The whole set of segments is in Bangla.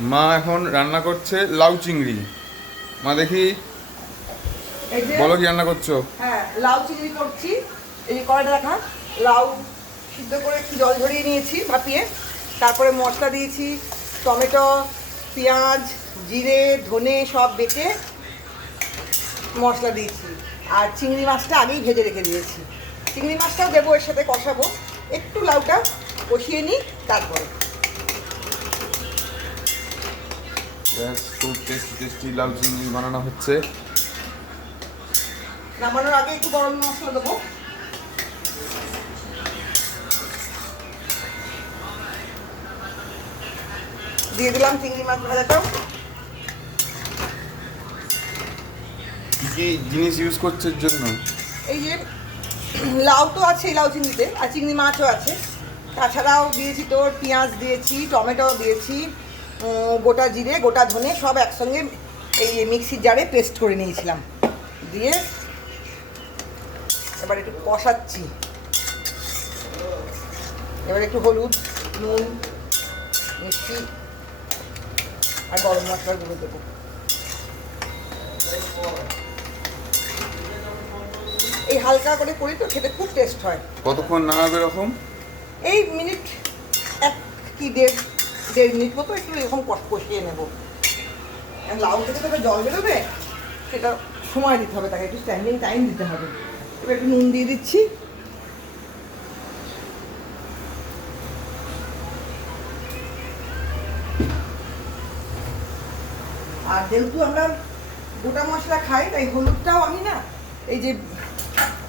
মা এখন রান্না করছে লাউ চিংড়ি। মা দেখি বলো কি রান্না করছ? হ্যাঁ লাউ চিংড়ি করছি এই যে কড়াইটা রাখা। লাউ সিদ্ধ করে একটু জল ঝরিয়ে নিয়েছি ভাপিয়ে। তারপরে মশলা দিয়েছি টমেটো পেঁয়াজ জিরে ধনে সব বেটে মশলা দিয়েছি। আর চিংড়ি মাছটা আগেই ভেজে রেখে দিয়েছি। চিংড়ি মাছটাও দেবো এর সাথে কষাবো। একটু লাউটা কষিয়ে নিই তারপরে। ব্যাস খুব টেস্টি টেস্টি লাউ চিংড়ি বানানো হচ্ছে। নামানোর আগে একটু গরম মশলা দেবো। দিয়ে দিলাম চিংড়ি মাছ ভাজাটাও। কি জিনিস ইউজ করছে জন্য? এই যে লাউ তো আছে লাউ চিংড়িতে আর চিংড়ি মাছও আছে। তাছাড়াও দিয়েছি তোর পেঁয়াজ দিয়েছি টমেটো দিয়েছি। গোটা জিরে গোটা ধনে সব একসঙ্গে এই মিক্সির জারে পেস্ট করে নিয়েছিলাম। দিয়ে এবার একটু কষাচ্ছি। এবার একটু হলুদ নুন মিষ্টি আর গরম মশলার গুঁড়ো দেবো। এই হালকা করে করি তো খেতে খুব টেস্ট হয়। কতক্ষণ নাড়াবে এরকম? এই মিনিট এক কি দেড় দেড় মিনিট মতো একটু এরকম কষ- কষিয়ে নেব। লাউ থেকে তো এবার জল বেরোবে, সেটা সময় দিতে হবে তাকে, একটু স্ট্যান্ডিং টাইম দিতে হবে। এবার একটু নুন দিয়ে দিচ্ছি। আর যেহেতু আমরা গোটা মশলা খাই, তাই হলুদটাও আমি না, এই যে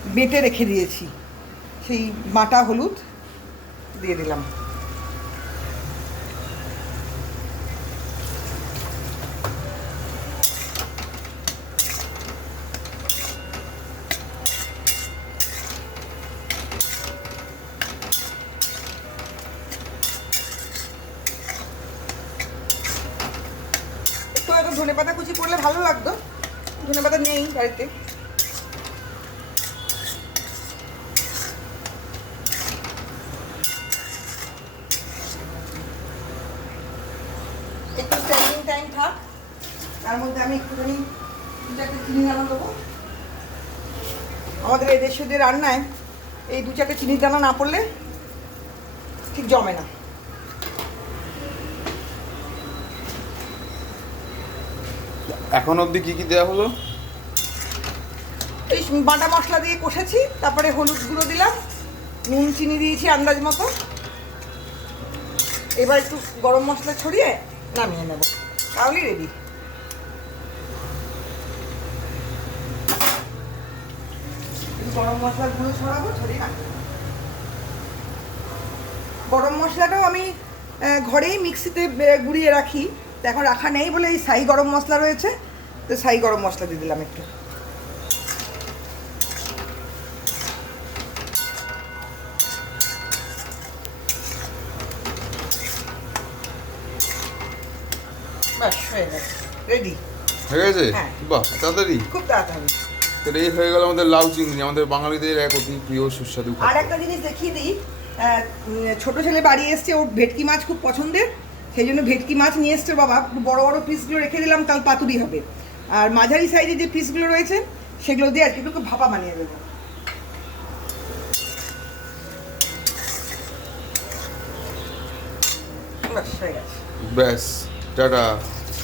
বেটে রেখে দিয়েছি। সেই বাটা হলুদ দিয়ে দিলাম। হয়তো ধনে পাতা কুচি করলে ভালো লাগতো। ধনে পাতা নেই বাড়িতে। একটু স্ট্যান্ডিং টাইম থাক। তার মধ্যে আমি একটুখানি চিনি দানা দেবো। আমাদের এই দেশীয় রান্নায় এই দু চারটে চিনির দানা না পড়লে ঠিক জমে না। এখন অবধি কি কি দেওয়া হলো? এই বাটা মশলা দিয়ে কষেছি, তারপরে হলুদ গুঁড়ো দিলাম, নুন, চিনি দিয়েছি আন্দাজ মতো। এবার একটু গরম মশলা ছড়িয়ে নামিয়ে নেব। তাহলেই রেডি গরম মশলার গুঁড়ো ছড়াবো, ছড়িয়ে গরম মশলাটাও আমি ঘরেই মিক্সিতে গুঁড়িয়ে রাখি। তো এখন রাখা নেই বলে এই সাই গরম মশলা রয়েছে তো সাই গরম মশলা দিয়ে দিলাম একটু। হয়ে গেছে রেডি হয়ে গেছে। বাহ তাড়াতাড়ি। খুব তাড়াতাড়ি। এই হয়ে গেল আমাদের লাউ চিংড়ি আমাদের বাঙালিদের এক অতি প্রিয় সুস্বাদু আর একটা জিনিস দেখিয়ে দিই ছোট ছেলে বাড়ি এসছে ওর ভেটকি মাছ খুব পছন্দের। সেই জন্য ভেটকি মাছ নিয়ে এসছে বাবা। বড় বড় পিসগুলো রেখে দিলাম, কাল পাতুরি হবে। আর মাঝারি সাইজে যে পিসগুলো রয়েছে, সেগুলো দিয়ে আজকে একটু ভাপা বানিয়ে দেবো। ব্যাস, টাটা।